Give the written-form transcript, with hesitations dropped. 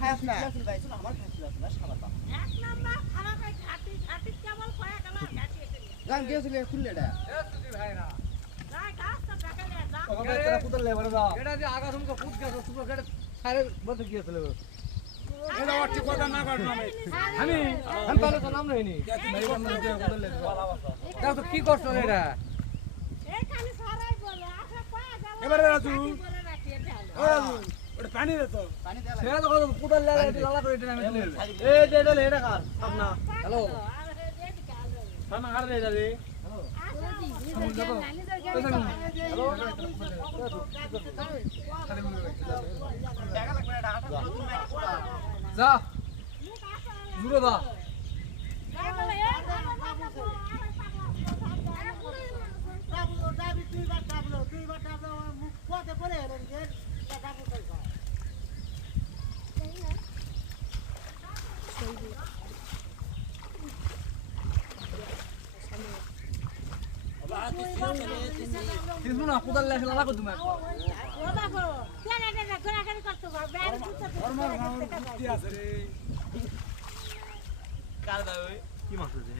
খাস না ভাই শুন আমার খাস না সাবাতা এক নাম্বার খারাপ এই ঘাটি ঘাটি কেবল কয়া গেল ঘাটি এসে গান গিয়েছিল খুললেটা এ সুজি ভাইরা যাই গাছ তো দেখালে যা ওকে তেরা পুতল লে বড় দাও এটা যে আগা তুমকো পুত গেছো সুপার গেট সারে বন্ধ গিয়েছিল এটা অর্থ কথা না কাট না আমি তাহলে তো নাম নেইনি দাও তো কি করছ এটা এই খালি সারাই বলে আশা কয়া গেল এবারে রাজু বলে রাখি এটা হলো ও রাজু ওটা পানি দে তো পানি দে সেটা তো কত পুতল লে এটা লালা করে এটা আমি তুলে এই যে এটা লেটা কার সব না হ্যালো আর রেডি কাল সামনে হার দে যাবে টাকা লাগবে না টাকা যা দূরে দা কিছু না পুতল লে লালা করে তুমি কি আছে রে কার দাও কি মাছ আছে